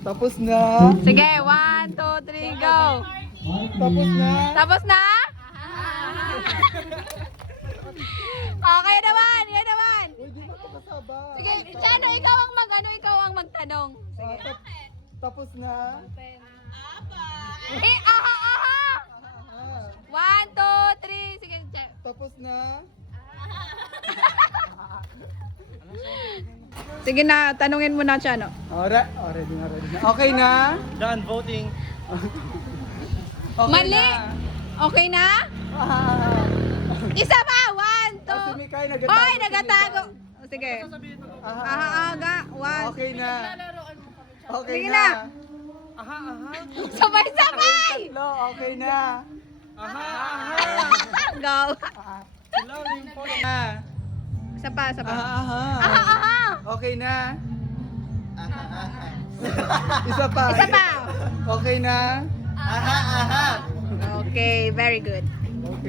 Tapos na. Sige, 1, 2, 3, go! Tapos na. Tapos na? Okay naman, yan naman. Uy, di ba ito kasaba? Sige, Chano, ikaw ang magtanong. Tapos na. Aha, aha! Ah, 1, 2, 3, sige, Chano. tapos na. Sige na, tanungin mo na, Chano. Ready na. Okay na? Done voting. Okay Mali! na. Okay na? Ah, Isa pa! 1, si 2. Mikay nagatago. Hoy, si nagatago! Mikay. Sige. Ah, Aha, aga. 1. Okay na. Okay Sige na. na. Aha, aha. Sabay-sabay! Tatlo, okay na. Aha, aha. Go. Ah, Silaw yung phone. na. Isa pa, isa pa. Aha. Aha, aha. Okay na. Isa pa. Isa pa. Okay na. Okay, very good.